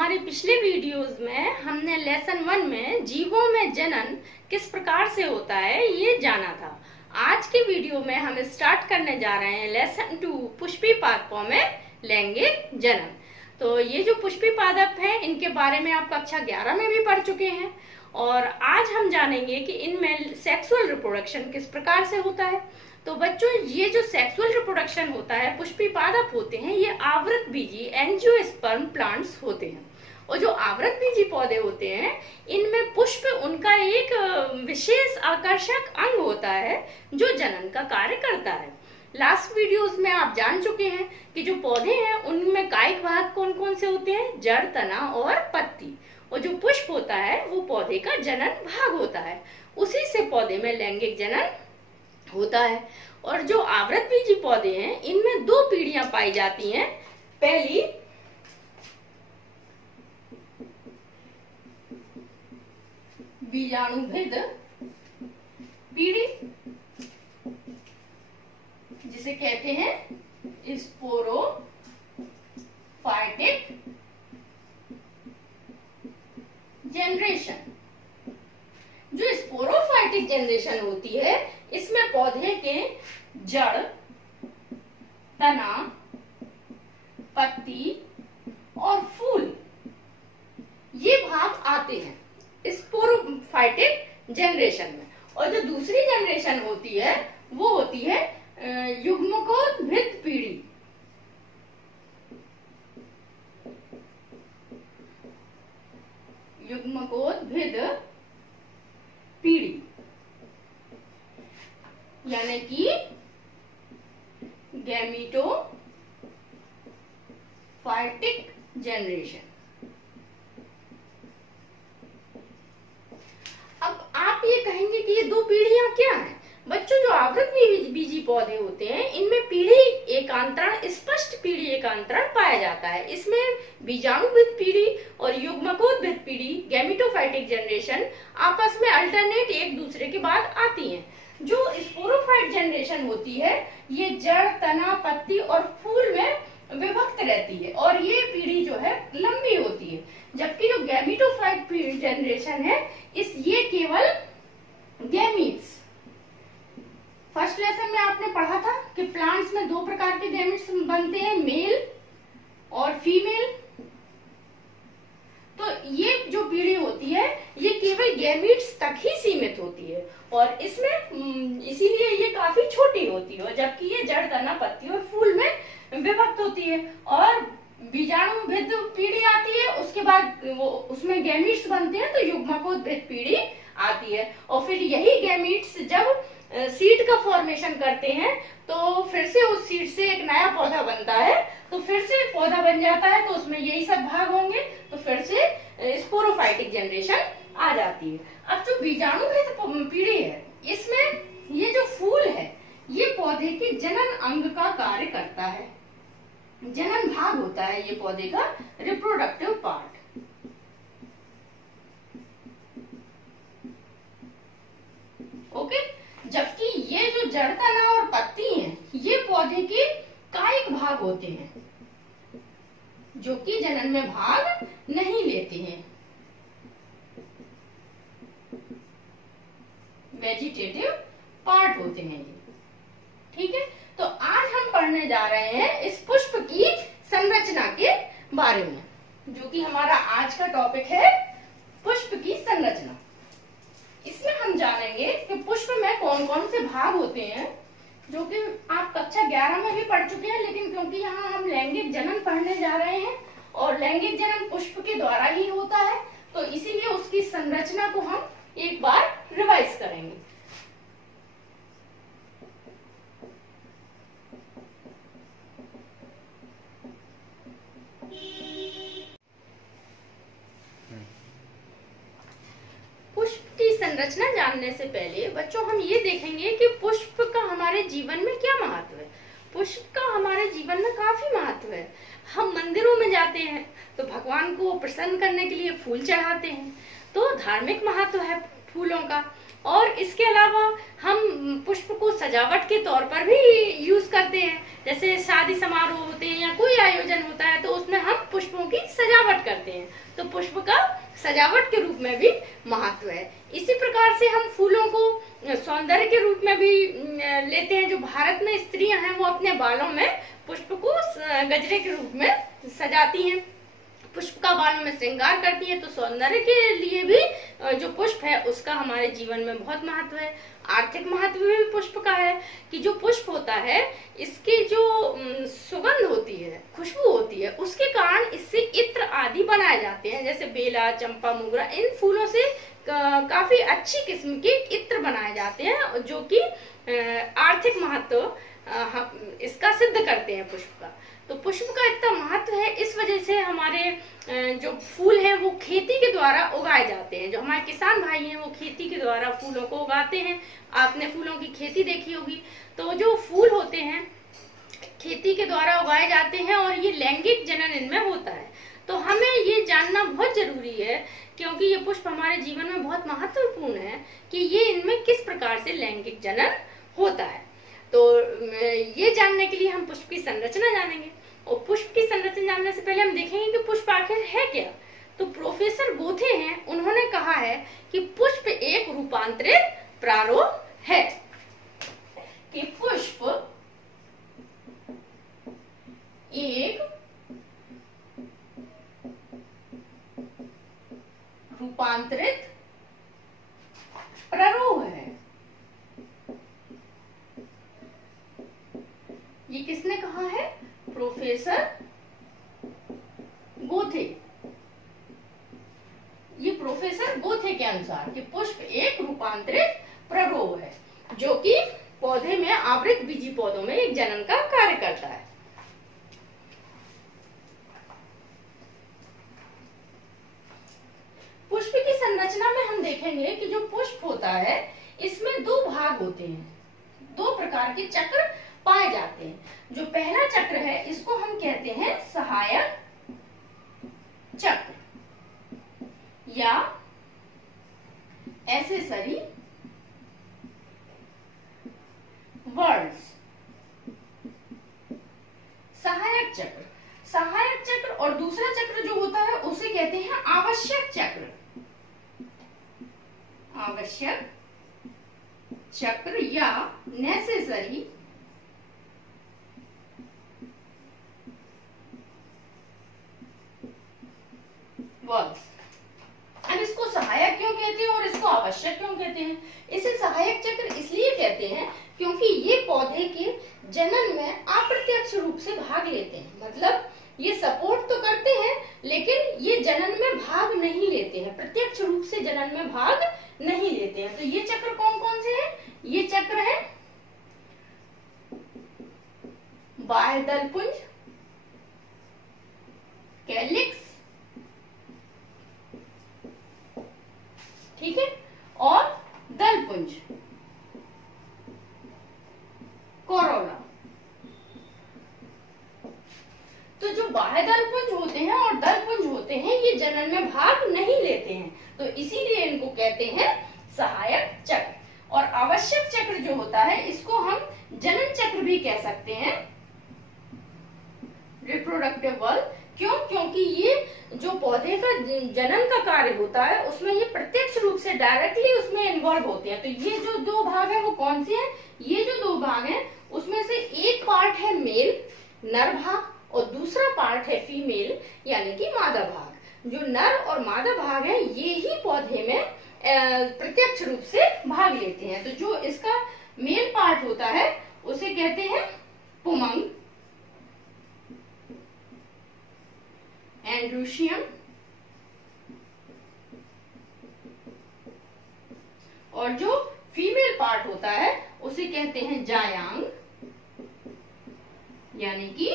हमारे पिछले वीडियोस में हमने लेसन 1 में जीवों में जनन किस प्रकार से होता है ये जाना था। आज के वीडियो में हम स्टार्ट करने जा रहे हैं लेसन 2 पुष्पी पादपों में लैंगिक जनन। तो ये जो पुष्पी पादप हैं इनके बारे में आप कक्षा 11 में भी पढ़ चुके हैं और आज हम जानेंगे कि इनमें सेक्सुअल रिप्रोडक्शन किस प्रकार से होता है। तो बच्चों, ये जो सेक्सुअल रिप्रोडक्शन होता है, पुष्पी पादप होते हैं, ये आवृतबीजी एंजियोस्पर्म प्लांट्स होते हैं। और जो आवृतबीजी पौधे होते हैं इनमें पुष्प उनका एक विशेष आकर्षक अंग होता है जो जनन का कार्य करता है। लास्ट वीडियोस में आप जान चुके हैं कि जो पौधे हैं उनमें कायिक भाग कौन कौन से होते हैं, जड़, तना और पत्ती। और जो पुष्प होता है वो पौधे का जनन भाग होता है, उसी से पौधे में लैंगिक जनन होता है। और जो आवृतबीजी पौधे हैं इनमें दो पीढ़ियां पाई जाती हैं। पहली बीजाणुभिद पीढ़ी जिसे कहते हैं स्पोरोफाइटिक जनरेशन। जो स्पोरोफाइटिक जनरेशन होती है इसमें पौधे के जड़, तना, पत्ती और फूल ये भाग आते हैं स्पोरोफाइटिक जनरेशन में। और जो दूसरी जनरेशन होती है वो होती है युग्मकोद्भिद पीढ़ी। युग्मकोद्भिद पीढ़ी यानी कि गैमीटोफाइटिक जनरेशन। अब आप ये कहेंगे कि ये दो पीढ़ियां क्या हैं? बच्चों, जो आवृतबीजी पौधे होते हैं इनमें पीढ़ी एकांतरण, स्पष्ट पीढ़ी एकांतरण पाया जाता है। इसमें बीजाणुभिद पीढ़ी और युग्मकोद्भिद पीढ़ी गैमीटोफाइटिक जनरेशन आपस में अल्टरनेट एक दूसरे के बाद आती हैं। जो स्पोरोफाइट जनरेशन होती है ये जड़, तना, पत्ती और फूल में विभक्त रहती है और ये पीढ़ी जो है लंबी होती है। जबकि जो गैमीटोफाइट जनरेशन है ये केवल गैमीट्स। फर्स्ट लेसन में आपने पढ़ा था कि प्लांट्स में दो प्रकार के गैमीट्स बनते हैं, मेल और फीमेल। तो ये जो पीढ़ी होती है ये केवल गैमीट्स तक ही सीमित होती है और इसमें इसीलिए ये काफी छोटी होती है। जबकि ये जड़, तना, पत्ती और फूल में विभक्त होती है। और बीजाणुभिद पीढ़ी आती है, उसके बाद वो उसमें गैमीट्स बनते हैं तो युग्मकोद्भिद पीढ़ी आती है। और फिर यही गैमीट्स जब सीड का फॉर्मेशन करते हैं तो फिर से उस सीड से एक नया पौधा बनता है, तो फिर से पौधा बन जाता है तो उसमें यही सब भाग होंगे, तो फिर से स्पोरोफाइटिक जनरेशन आ जाती है। अब जो बीजाणुभिद पीढ़ी है इसमें ये जो फूल है ये पौधे के जनन अंग का कार्य करता है, जनन भाग होता है ये पौधे का रिप्रोडक्टिव पार्ट। ओके, जबकि ये जो जड़, तना और पत्ती हैं ये पौधे के कायिक भाग होते हैं जो कि जनन में भाग नहीं लेते हैं, वेजिटेटिव पार्ट होते हैं ये। ठीक है, तो आज हम पढ़ने जा रहे हैं इस पुष्प की संरचना के बारे में, जो कि हमारा आज का टॉपिक है पुष्प की संरचना। इसमें हम जानेंगे कि पुष्प में कौन कौन से भाग होते हैं, जो कि आप कक्षा 11 में भी पढ़ चुके हैं, लेकिन क्योंकि यहाँ हम लैंगिक जनन पढ़ने जा रहे हैं और लैंगिक जनन पुष्प के द्वारा ही होता है तो इसीलिए उसकी संरचना को हम एक बार रिवाइज करेंगे। संरचना जानने से पहले बच्चों हम ये देखेंगे कि पुष्प का हमारे जीवन में क्या महत्व है। पुष्प का हमारे जीवन में काफी महत्व है। हम मंदिरों में जाते हैं तो भगवान को प्रसन्न करने के लिए फूल चढ़ाते हैं, तो धार्मिक महत्व है फूलों का। और इसके अलावा हम पुष्प को सजावट के तौर पर भी यूज करते हैं, जैसे शादी समारोह होते हैं या कोई आयोजन होता है तो उसमें हम पुष्पों की सजावट करते हैं। तो पुष्प का सजावट के रूप में भी महत्व है। इसी प्रकार से हम फूलों को सौंदर्य के रूप में भी लेते हैं। जो भारत में स्त्रियां हैं वो अपने बालों में पुष्प को गजरे के रूप में सजाती हैं, पुष्प का बालों में श्रृंगार करती है। तो सौंदर्य के लिए भी जो पुष्प है उसका हमारे जीवन में बहुत महत्व है। आर्थिक महत्व भी पुष्प का है कि जो पुष्प होता है इसकी जो सुगंध होती है, खुशबू होती है, उसके कारण इससे इत्र आदि बनाए जाते हैं। जैसे बेला, चंपा, मोगरा, इन फूलों से काफी अच्छी किस्म के इत्र बनाए जाते हैं जो कि आर्थिक महत्व इसका सिद्ध करते हैं पुष्प का। तो पुष्प का इतना महत्व है, इस वजह से हमारे जो फूल हैं वो खेती के द्वारा उगाए जाते हैं। जो हमारे किसान भाई हैं वो खेती के द्वारा फूलों को उगाते हैं। आपने फूलों की खेती देखी होगी। तो जो फूल होते हैं खेती के द्वारा उगाए जाते हैं और ये लैंगिक जनन इनमें होता है। तो हमें ये जानना बहुत जरूरी है क्योंकि ये पुष्प हमारे जीवन में बहुत महत्वपूर्ण है कि ये इनमें किस प्रकार से लैंगिक जनन होता है। तो ये जानने के लिए हम पुष्प की संरचना जानेंगे। और पुष्प की संरचना जानने से पहले हम देखेंगे कि पुष्प आखिर है क्या। तो प्रोफेसर गोथे हैं, उन्होंने कहा है कि पुष्प एक रूपांतरित प्रारूप है, कि पुष्प एक रूपांतरित प्रारूप है। ये किसने कहा है? प्रोफेसर गोथे। ये प्रोफेसर गोथे के अनुसार कि पुष्प एक रूपांतरित प्ररोह है जो कि पौधे में आवृत बीजी पौधों में एक जनन का कार्य करता है। पुष्प की संरचना में हम देखेंगे कि जो पुष्प होता है इसमें दो भाग होते हैं, दो प्रकार के चक्र पाए जाते हैं। जो पहला चक्र है इसको हम कहते हैं सहायक चक्र या एसेसरी वर्ड्स। सहायक चक्र, सहायक चक्र और दूसरा चक्र जो होता है उसे कहते हैं आवश्यक चक्र। आवश्यक चक्र या नेसेसरी वर्ड्स। अब इसको सहायक क्यों कहते हैं और इसको आवश्यक क्यों कहते हैं? इसे सहायक चक्र इसलिए कहते हैं क्योंकि ये पौधे के जनन में अप्रत्यक्ष रूप से भाग लेते हैं। मतलब ये सपोर्ट तो करते हैं लेकिन ये जनन में भाग नहीं लेते हैं, प्रत्यक्ष रूप से जनन में भाग नहीं लेते हैं। तो ये चक्र कौन कौन से हैं? ये चक्र है बाह्य दलपुंज, कैलिक्स, ठीक है, और दलपुंज, कोरोला। तो जो बाह्य दलपुंज होते हैं और दलपुंज होते हैं ये जनन में भाग नहीं लेते हैं, तो इसीलिए इनको कहते हैं सहायक चक्र। और आवश्यक चक्र जो होता है इसको हम जनन चक्र भी कह सकते हैं, रिप्रोडक्टिव वर्ल्ड। क्यों? क्योंकि ये जो पौधे का जनन का कार्य होता है उसमें ये प्रत्यक्ष रूप से डायरेक्टली उसमें इन्वॉल्व होते हैं। तो ये जो दो भाग है वो कौन से हैं? ये जो दो भाग हैं उसमें से एक पार्ट है मेल, नर भाग, और दूसरा पार्ट है फीमेल यानी कि मादा भाग। जो नर और मादा भाग है ये ही पौधे में प्रत्यक्ष रूप से भाग लेते हैं। तो जो इसका मेल पार्ट होता है उसे कहते हैं पुमंग, एंड्रूशियम, और जो फीमेल पार्ट होता है उसे कहते हैं जायांग यानी कि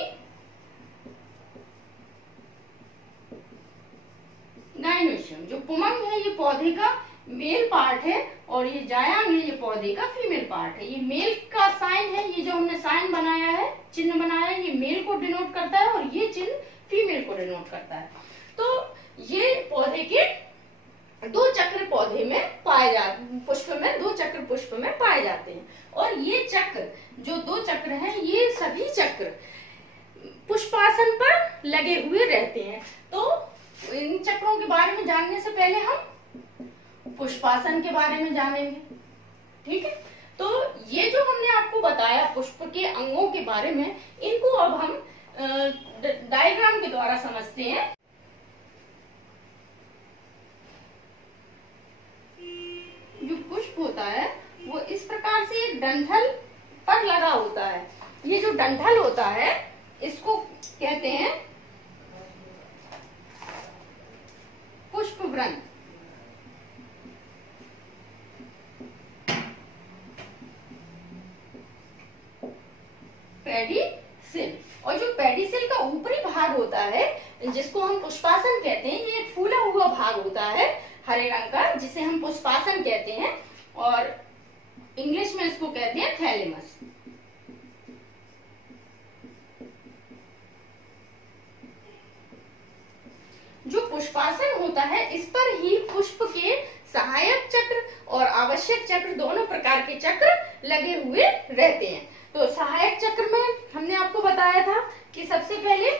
गाइनोशियम। जो पुमंग है ये पौधे का मेल पार्ट है और ये जायांग है ये पौधे का फीमेल पार्ट है। ये मेल का साइन है, ये जो हमने साइन बनाया है, चिन्ह बनाया है, ये मेल को डिनोट करता है और ये चिन्ह फीमेल को डिनोट करता है। तो ये पौधे के दो चक्र पौधे में पाए जाते, पुष्प में दो चक्र पुष्प में पाए जाते हैं। और ये चक्र जो दो चक्र हैं ये सभी चक्र पुष्पासन पर लगे हुए रहते हैं। तो इन चक्रों के बारे में जानने से पहले हम पुष्पासन के बारे में जानेंगे। ठीक है, तो ये जो हमने आपको बताया पुष्प के अंगों के बारे में, इनको अब हम डायग्राम के द्वारा समझते हैं। जो पुष्प होता है वो इस प्रकार से एक डंठल पर लगा होता है। ये जो डंठल होता है इसको कहते हैं पुष्पवृंत। पेडिसिल। और जो पेडिसिल का ऊपरी भाग होता है जिसको हम पुष्पासन कहते हैं, ये एक फूला हुआ भाग होता है हरे रंग का, जिसे हम पुष्पासन कहते हैं और इंग्लिश में इसको कहते हैं थैलेमस। जो पुष्पासन होता है इस पर ही पुष्प के सहायक चक्र और आवश्यक चक्र दोनों प्रकार के चक्र लगे हुए रहते हैं। तो सहायक चक्र में हमने आपको बताया था कि सबसे पहले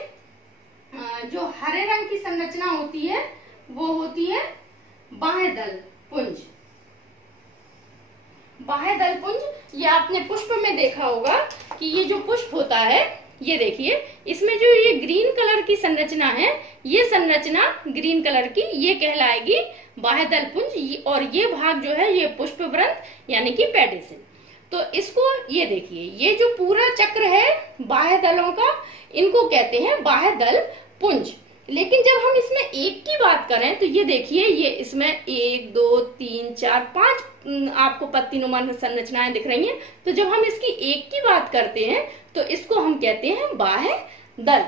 जो हरे रंग की संरचना होती है वो होती है बाह्य दल पुंज। बाह्य दल पुंज, ये आपने पुष्प में देखा होगा कि ये जो पुष्प होता है, ये देखिए इसमें जो ये ग्रीन कलर की संरचना है, ये संरचना ग्रीन कलर की, ये कहलाएगी बाह्य दल पुंज। और ये भाग जो है ये पुष्पवृंत यानी कि पेडिसिल। तो इसको ये देखिए, ये जो पूरा चक्र है बाह्य दलों का, इनको कहते हैं बाह्य दल पुंज। लेकिन जब हम इसमें एक की बात करें तो ये देखिए, ये इसमें 1 2 3 4 5 आपको पत्तीनुमा संरचनाएं दिख रही हैं। तो जब हम इसकी एक की बात करते हैं तो इसको हम कहते हैं बाह्य दल।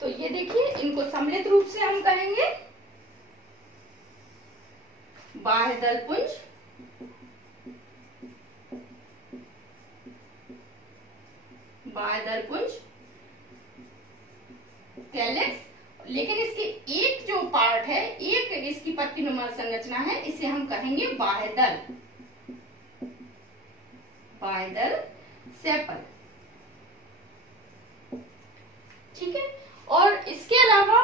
तो ये देखिए, इनको सम्मिलित रूप से हम कहेंगे बाह्य दल पुंज, बाह्य दल पुंज, कैलेक्स। लेकिन इसके एक जो पार्ट है, एक इसकी पत्तीनुमा संरचना है, इसे हम कहेंगे बाह्य दल, बाह्य दल सेपल। ठीक है, और इसके अलावा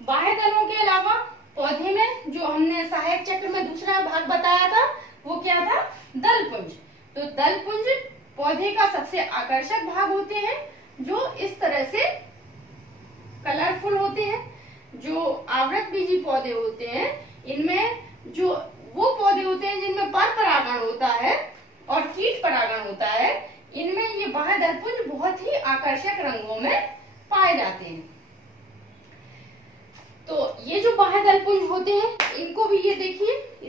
बाह्य दलों के अलावा पौधे में जो हमने सहायक चक्र में दूसरा भाग बताया था वो क्या था, दल पुंज। तो दल पुंज पौधे का सबसे आकर्षक भाग होते हैं, जो इस तरह से कलरफुल होते हैं। जो आवृत बीजी पौधे होते हैं, इनमें जो वो पौधे होते हैं जिनमें पर परागण होता है और कीट परागण होता है, इनमें ये बाह्य दल पुंज बहुत ही आकर्षक रंगों में पाए जाते हैं। तो ये जो बाह्य दल पुंज होते हैं, इनको भी ये देखिए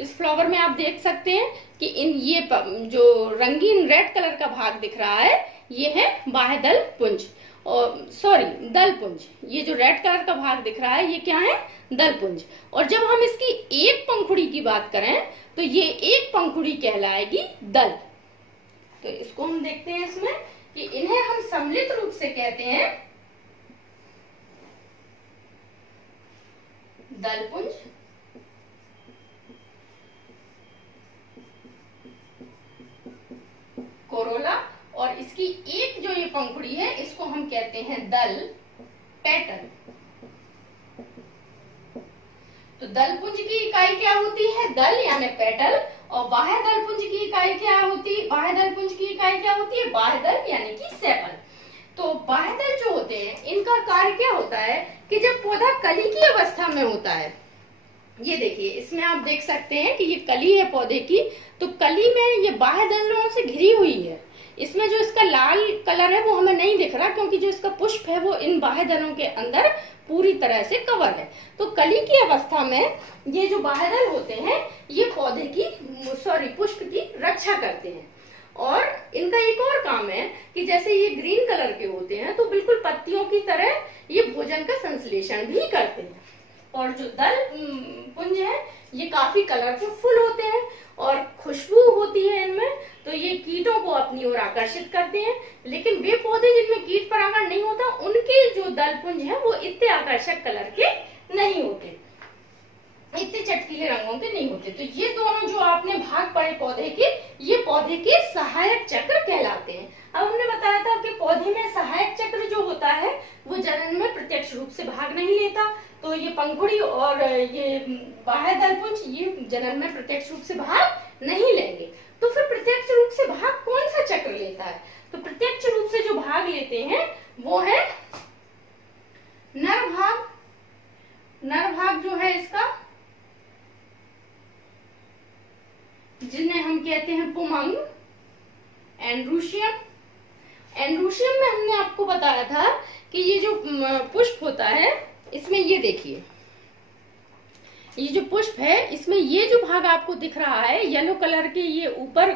इस फ्लावर में आप देख सकते हैं कि ये जो रंगीन रेड कलर का भाग दिख रहा है, ये है बाह्य दल पुंज, और सॉरी दल पुंज। ये जो रेड कलर का भाग दिख रहा है ये क्या है, दल पुंज। और जब हम इसकी एक पंखुड़ी की बात करें तो ये एक पंखुड़ी कहलाएगी दल। तो इसको हम देखते हैं इसमें कि इन्हें हम सम्मिलित रूप से कहते हैं दल पुंज, कोरोला। और इसकी एक जो ये पंखुड़ी है इसको हम कहते हैं दल पेटल। तो दल पुंज की इकाई क्या होती है, दल यानी पेटल। और बाह्य दल पुंज की इकाई क्या होती है, बाह्य दल पुंज की इकाई क्या होती है, बाह्य दल यानी कि सेपल। तो बाह्य दल जो होते हैं इनका कार्य क्या होता है कि जब पौधा कली की अवस्था में होता है, ये देखिए इसमें आप देख सकते हैं कि ये कली है पौधे की, तो कली में ये बाह्य दलों से घिरी हुई है। इसमें जो इसका लाल कलर है वो हमें नहीं दिख रहा, क्योंकि जो इसका पुष्प है वो इन बाह्य दलों के अंदर पूरी तरह से कवर है। तो कली की अवस्था में ये जो बाह्य दल होते हैं ये पौधे की पुष्प की रक्षा करते हैं। और इनका एक और काम है कि जैसे ये ग्रीन कलर के होते हैं तो बिल्कुल पत्तियों की तरह ये भोजन का संश्लेषण भी करते हैं। और जो दल पुंज है ये काफी कलरफुल होते हैं और खुशबू होती है इनमें, तो ये कीटों को अपनी ओर आकर्षित करते हैं। लेकिन वे पौधे जिनमें कीट परागण नहीं होता, उनके जो दल पुंज है वो इतने आकर्षक कलर के नहीं होते, इतने चटकीले रंगों के नहीं होते। तो ये दोनों जो आपने भाग पढ़े पौधे के, ये पौधे के सहायक चक्र कहलाते हैं। अब हमने बताया था कि पौधे में सहायक चक्र जो होता है वो से भाग नहीं लेता, तो ये पंखुड़ी और ये बाह्य दलपुंज ये जनन में प्रत्यक्ष रूप से भाग नहीं लेंगे। तो फिर प्रत्यक्ष रूप से भाग कौन सा चक्र लेता है? तो प्रत्यक्ष रूप से जो भाग लेते हैं वो है नर भाग। नर भाग जो है इसका, जिन्हें हम कहते हैं पुमंग, एंड्रूशियम। एंड्रूशियम में हमने आपको बताया था कि ये जो पुष्प होता है इसमें ये देखिए, ये जो पुष्प है इसमें ये जो भाग आपको दिख रहा है येलो कलर के, ये ऊपर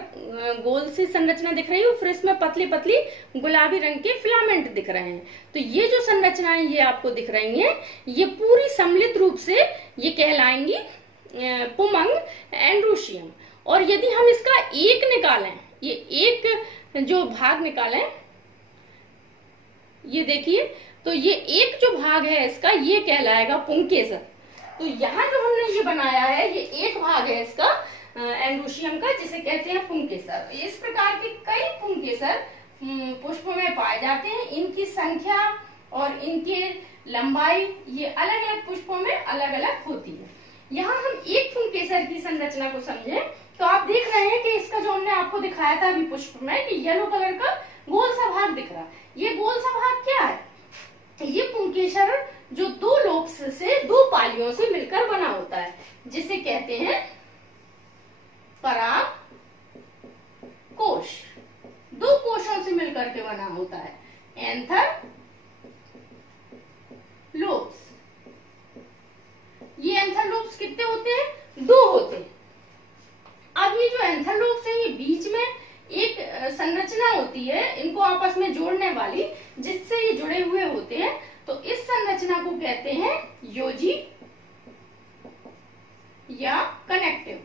गोल सी संरचना दिख रही है, फिर इसमें पतली पतली गुलाबी रंग के फिलामेंट दिख रहे हैं। तो ये जो संरचनाएं ये आपको दिख रही हैं, ये पूरी सम्मिलित रूप से ये कहलाएंगी पुमंग एंड्रूशियम। और यदि हम इसका एक निकालें, ये एक जो भाग निकालें, ये देखिए, तो ये एक जो भाग है इसका ये कहलाएगा पुंकेसर। तो यहाँ जो हमने ये बनाया है ये एक भाग है इसका एंड्रूशियम का, जिसे कहते हैं पुंकेसर। इस प्रकार के कई पुंकेसर पुष्प में पाए जाते हैं। इनकी संख्या और इनके लंबाई ये अलग अलग पुष्पों में अलग अलग होती है। यहाँ हम एक पुंकेसर की संरचना को समझें तो आप देख रहे हैं कि इसका जो हमने आपको दिखाया था अभी पुष्प में कि येलो कलर का गोल सा भाग दिख रहा है, ये गोल सा भाग क्या है? ये पुंकेसर जो दो लोब से दो पालियों से मिलकर बना होता है, जिसे कहते हैं पराग कोश। दो कोशों से मिलकर के बना होता है, एंथर लोब्स। ये एंथर लोब्स कितने होते हैं? दो होते हैं। अब ये जो एंथर लोब्स है ये बीच में एक संरचना होती है इनको आपस में जोड़ने वाली, जिससे ये जुड़े हुए होते हैं। तो इस संरचना को कहते हैं योजी या कनेक्टिव।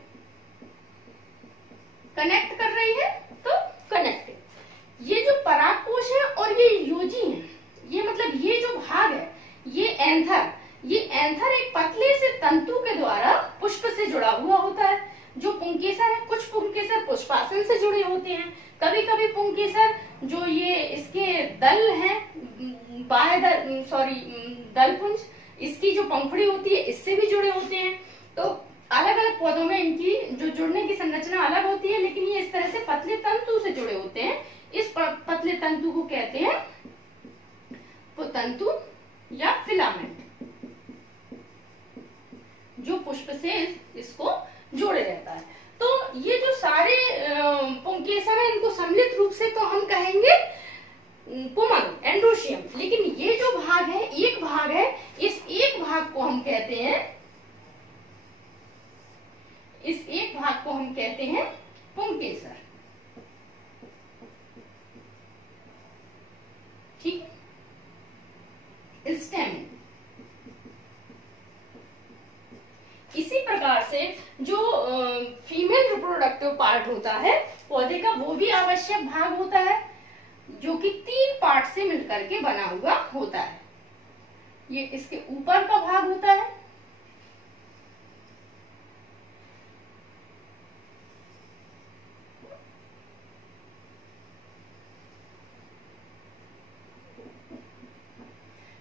कनेक्ट कर रही है तो कनेक्टिव। ये जो परागकोश है और ये योजी है, ये मतलब ये जो भाग है ये एंथर, ये एंथर एक पतले से तंतु के द्वारा पुष्प से जुड़ा हुआ होता है। जो पुंकेसर है, कुछ पुंकेसर पुष्पासन से जुड़े होते हैं, कभी कभी पुंकेसर जो ये इसके दल हैं, दलपुंज, इसकी जो पंखुड़ी होती है इससे भी जुड़े होते हैं। तो अलग अलग पौधों में इनकी जो जुड़ने की संरचना अलग होती है, लेकिन ये इस तरह से पतले तंतु से जुड़े होते हैं। इस पतले तंतु को कहते हैं पुतंतु या फिलामेंट, जो पुष्प से इसको जोड़े रहता है। तो ये जो सारे पुंकेसर है इनको सम्मिलित रूप से तो हम कहेंगे पुमंग एंड्रोशियम, लेकिन ये जो भाग है एक भाग है, इस एक भाग को हम कहते हैं, इस एक भाग को हम कहते हैं पुंकेसर। ठीक है, स्टेम। इसी प्रकार से जो फीमेल रिप्रोडक्टिव पार्ट होता है पौधे का, वो भी आवश्यक भाग होता है, जो कि 3 पार्ट से मिलकर के बना हुआ होता है। ये इसके ऊपर का भाग होता है,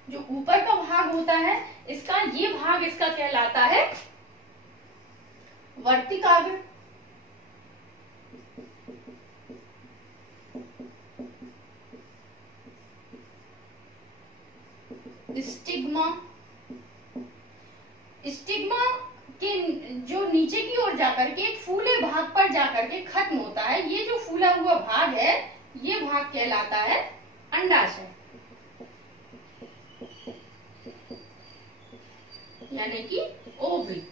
जो ऊपर का भाग होता है इसका, ये भाग इसका कहलाता है वर्तिकाग्र। स्टिग्मा। स्टिग्मा के जो नीचे की ओर जाकर के एक फूले भाग पर जाकर के खत्म होता है। ये जो फूला हुआ भाग है ये भाग कहलाता है अंडाशय, यानी कि ओवरी।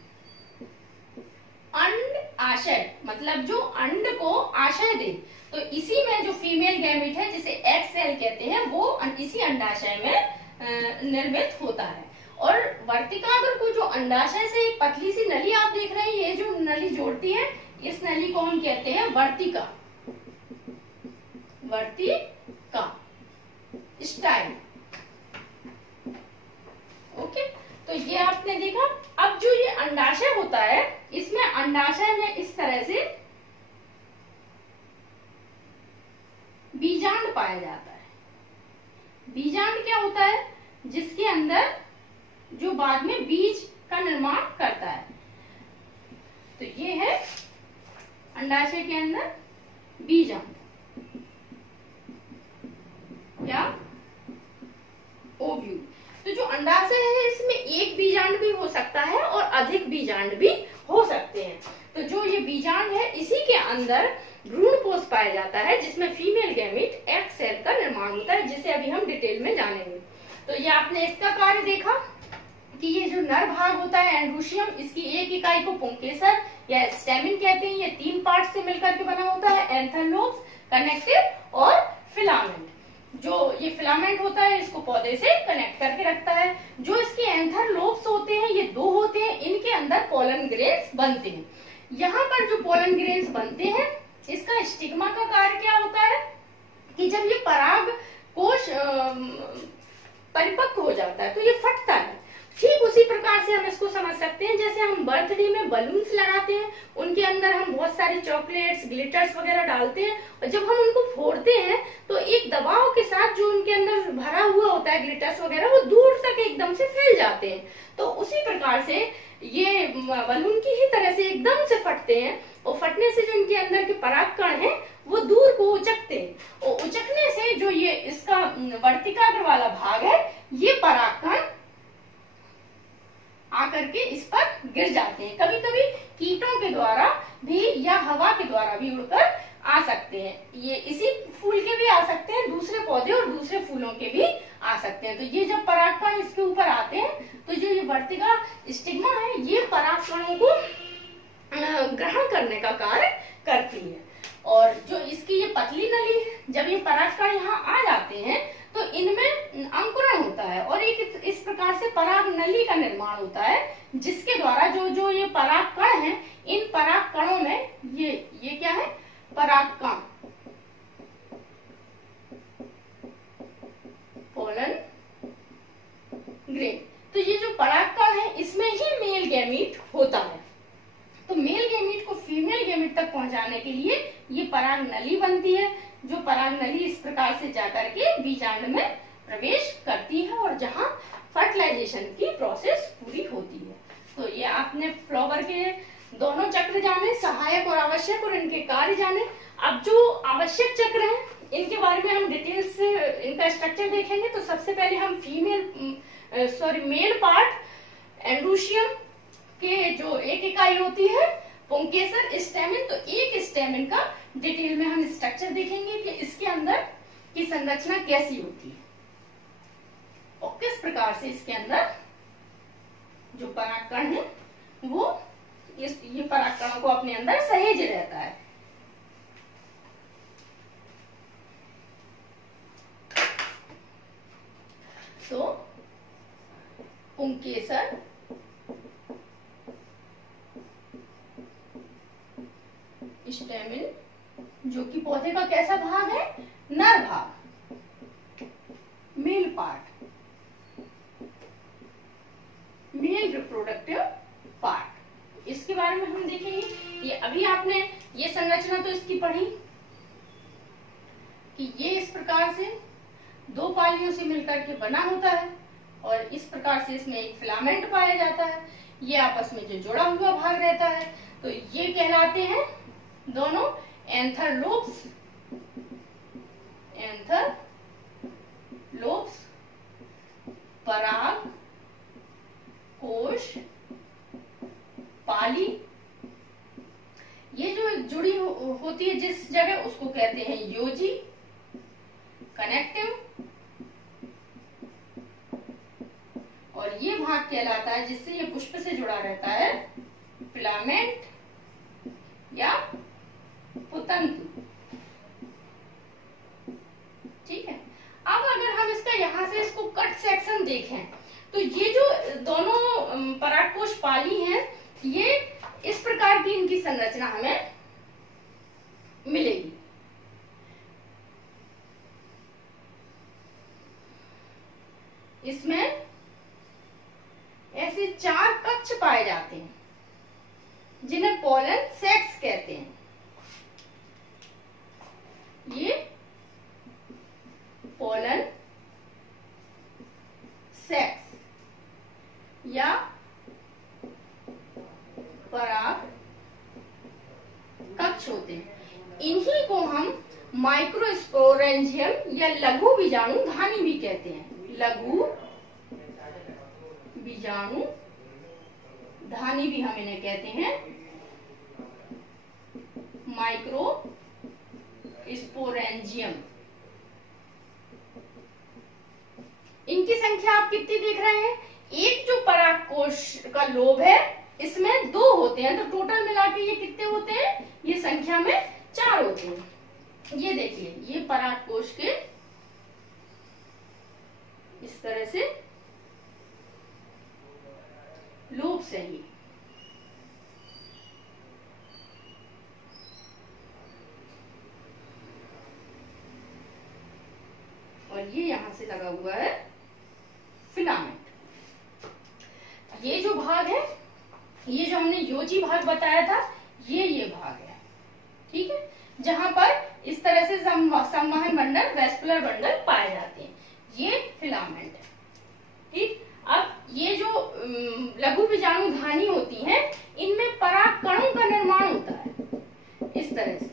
अंड आशय मतलब जो अंड को आशय दे, तो इसी में जो फीमेल गैमेट है जिसे एग सेल कहते हैं वो इसी अंडाशय में निर्मित होता है। और वर्तिकाग्र को जो अंडाशय से एक पतली सी नली आप देख रहे हैं, ये जो नली जोड़ती है इस नली को हम कहते हैं वर्तिका। वर्तिका स्टाइल। ओके, तो ये आपने देखा। अब जो ये अंडाशय होता है इसमें अंडाशय में इस तरह से बीजांड पाया जाता है। बीजांड क्या होता है? जिसके अंदर जो बाद में बीज का निर्माण करता है। तो ये है अंडाशय के अंदर बीजांड या ओव्यूल। तो जो अंडाशय है इसमें एक बीजांड भी हो सकता है और अधिक बीजांड भी हो सकते हैं। तो जो ये बीजांड है इसी के अंदर भ्रूणपोष पाया जाता है जिसमें फीमेल गैमीट एग सेल का निर्माण होता है, जिसे अभी हम डिटेल में जानेंगे। तो ये आपने इसका कार्य देखा कि ये जो नर भाग होता है एंड्रोशियम, इसकी एक इकाई को पुंकेसर या स्टेमिन कहते हैं। ये 3 पार्ट से मिलकर के बना होता है, एंथर लोब्स, कनेक्टिव और फिलामेंट। जो ये फिलामेंट होता है इसको पौधे से कनेक्ट करके रखता है। जो इसके एंथर लोब्स होते हैं ये 2 होते हैं, इनके अंदर पोलन ग्रेन्स बनते हैं। यहाँ पर जो पोलन ग्रेन्स बनते हैं इसका स्टिग्मा का कार्य क्या होता है कि जब ये पराग कोश परिपक्व हो जाता है तो ये फटता है। ठीक उसी प्रकार से हम इसको समझ सकते हैं जैसे हम बर्थडे में बलून्स लगाते हैं, उनके अंदर हम बहुत सारी चॉकलेट्स, ग्लिटर्स वगैरह डालते हैं और जब हम उनको फोड़ते हैं तो एक दबाव के साथ जो उनके अंदर भरा हुआ होता है ग्लिटर्स वगैरह वो दूर तक एकदम से फैल जाते हैं। तो उसी प्रकार से ये बलून की ही तरह से एकदम से फटते हैं और फटने से जो इनके अंदर के परागकण हैं वो दूर को उचकते हैं और उचकने से जो ये इसका वर्तिकाग्र वाला भाग है ये परागकण आकर के इस पर गिर जाते हैं। कभी कभी कीटों के द्वारा भी या हवा के द्वारा भी उड़कर आ सकते हैं। ये इसी फूल के भी आ सकते हैं, दूसरे पौधे और दूसरे फूलों के भी आ सकते हैं। तो ये जब परागकण इसके ऊपर आते हैं तो जो ये वर्तिका स्टिग्मा है ये परागकणों को ग्रहण करने का कार्य करती है। और जो इसकी ये पतली नली है, जब ये परागकण यहाँ आ जाते हैं तो इनमें अंकुरण होता है और एक इस प्रकार से पराग नली का निर्माण होता है जिसके द्वारा जो ये परागकण हैं इन परागकणों में ये क्या है परागकण, पोलन ग्रेन। तो ये जो परागकण है इसमें ही मेल गैमीट होता है। तो मेल गैमीट को फीमेल गैमीट तक पहुंचाने के लिए ये पराग नली बनती है। जो पराग नली इस प्रकार से जाकर के बीजांड में प्रवेश करती है और जहां फर्टिलाइजेशन की प्रोसेस पूरी होती है। तो ये आपने फ्लावर के दोनों चक्र जाने, सहायक और आवश्यक, और इनके कार्य जाने। अब जो आवश्यक चक्र हैं इनके बारे में हम डिटेल से इनका स्ट्रक्चर देखेंगे। तो सबसे पहले हम मेल पार्ट एंड्रोशियम के जो एक इकाई होती है पुंकेसर, स्टेमिन। तो एक स्टेमिन का डिटेल में हम स्ट्रक्चर देखेंगे कि इसके अंदर की संरचना कैसी होती है और किस प्रकार से इसके अंदर जो परागकण है वो ये परागकणों को अपने अंदर सहेज रहता है। तो पुंकेसर, स्टेमिन जो कि पौधे का कैसा भाग है, नर भाग, male part, male reproductive part. इसके बारे में हम देखेंगे। ये अभी आपने ये संरचना तो इसकी पढ़ी कि ये इस प्रकार से 2 पालियों से मिलकर के बना होता है और इस प्रकार से इसमें एक फिलामेंट पाया जाता है। ये आपस में जो जुड़ा हुआ भाग रहता है तो ये कहलाते हैं दोनों एंथर लोब्स, पराग कोश पाली। ये जो जुड़ी होती है जिस जगह उसको कहते हैं योजी, कनेक्टिव, और ये भाग कहलाता है जिससे ये पुष्प से जुड़ा रहता है फिलामेंट या पुतंतु। ठीक है। अब अगर हम इसका यहां से इसको कट सेक्शन देखें तो ये जो दोनों परागकोश पाली हैं ये इस प्रकार की इनकी संरचना हमें मिलेगी। इसमें ऐसे 4 कक्ष पाए जाते हैं जिन्हें पोलन सेक्स कहते हैं। ये पोलन सेक्स। माइक्रोस्पोरेंजियम या लघु बीजाणु धानी भी कहते हैं, लघु बीजाणु धानी भी हम इन्हें कहते हैं, माइक्रो स्पोरेंजियम। इनकी संख्या आप कितनी देख रहे हैं? एक जो परागकोश का लोब है इसमें 2 होते हैं, तो टोटल मिला के ये कितने होते हैं? ये संख्या में 4 होते हैं। ये देखिए, ये परागकोश के इस तरह से लोब से ही और ये यहां से लगा हुआ है फिलामेंट। ये जो भाग है, ये जो हमने योजी भाग बताया था, ये भाग है, ठीक है, जहां पर इस तरह से संवहन मंडल, वेस्कुलर बंडल पाए जाते हैं, ये फिलामेंट है, ठीक। अब ये जो लघु बीजाणु धानी होती हैं, इनमें पराग कणों का निर्माण होता है इस तरह से।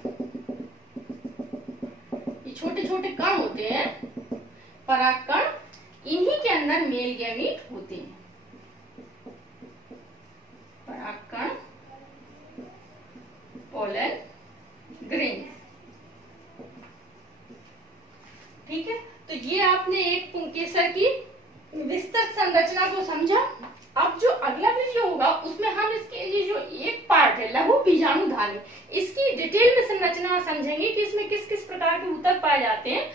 ये छोटे छोटे कण होते हैं, पराग कण, इन्हीं के अंदर मेल गैमीट होते हैं। पराग कण, पोलन ग्रेन्स, ठीक है। तो ये आपने एक पुंकेसर की विस्तृत संरचना को समझा। अब जो अगला वीडियो होगा उसमें हम इसके लिए जो एक पार्ट है लघु बीजाणु धानी, इसकी डिटेल में संरचना समझेंगे कि इसमें किस किस प्रकार के ऊतक पाए जाते हैं